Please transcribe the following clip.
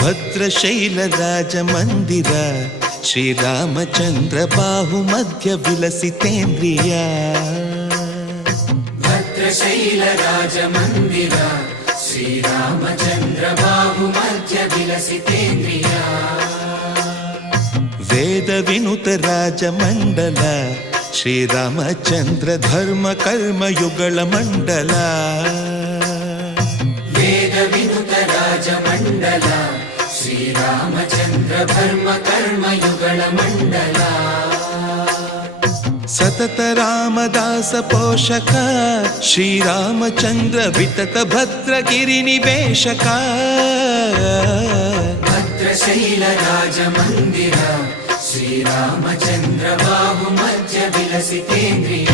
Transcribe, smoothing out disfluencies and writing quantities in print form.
ಭದ್ರಶೈಲ ರಾಜ ಮಂದಿರ ಶ್ರೀರಾಮಚಂದ್ರ ಬಾಹು ಮಧ್ಯ ವಿಲಸಿತೇಂದ್ರಿಯ. ಭದ್ರಶೈಲ ರಾಜ ಮಂದಿರ ಶ್ರೀರಾಮಚಂದ್ರ ಬಾಹು ಮಧ್ಯ ವಿಲಸಿತೇಂದ್ರಿಯ. ವೇದ ವಿನುತ ರಾಜ ಮಂಡಲ ಶ್ರೀರಾಮಚಂದ್ರ ಧರ್ಮ ಕರ್ಮ ಯುಗಳ ಮಂಡಲ. ವೇದ ವಿನುತ ರಾಜ ಮಂಡಲ ಶ್ರೀರಾಮಚಂದ್ರ ಧರ್ಮ ಕರ್ಮ ಯುಗಳ ಮಂಡಲ. ಸತತ ರಾಮದಾಸ ಪೋಷಕ ಶ್ರೀರಾಮಚಂದ್ರ ವಿತತ ಭದ್ರಗಿರಿ ನಿವೇಶಕ. ಭದ್ರಶೈಲ ರಾಜ ಮಂದಿರ ಶ್ರೀರಾಮಚಂದ್ರ ಬಾಹು ಮಧ್ಯ ವಿಲಸಿತೇಂದ್ರಿಯ.